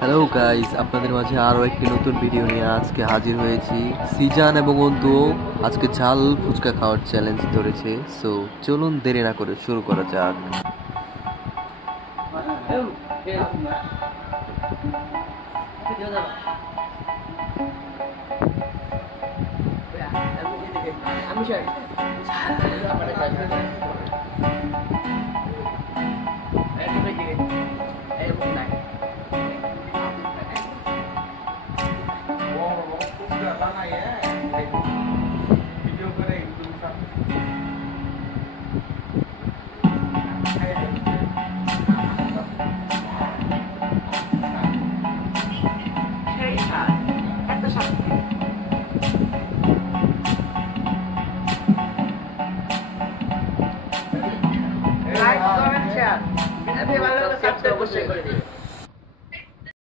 Hello guys, আপনাদের মাঝে আরও একটি নতুন ভিডিও নিয়ে আজকে হাজির হয়েছি। সিজান এবং অন্তু আজকে ঝাল ফুচকা খাওয়ার চ্যালেঞ্জ ধরেছে। সো চলুন দেরি না করে শুরু করা যাক।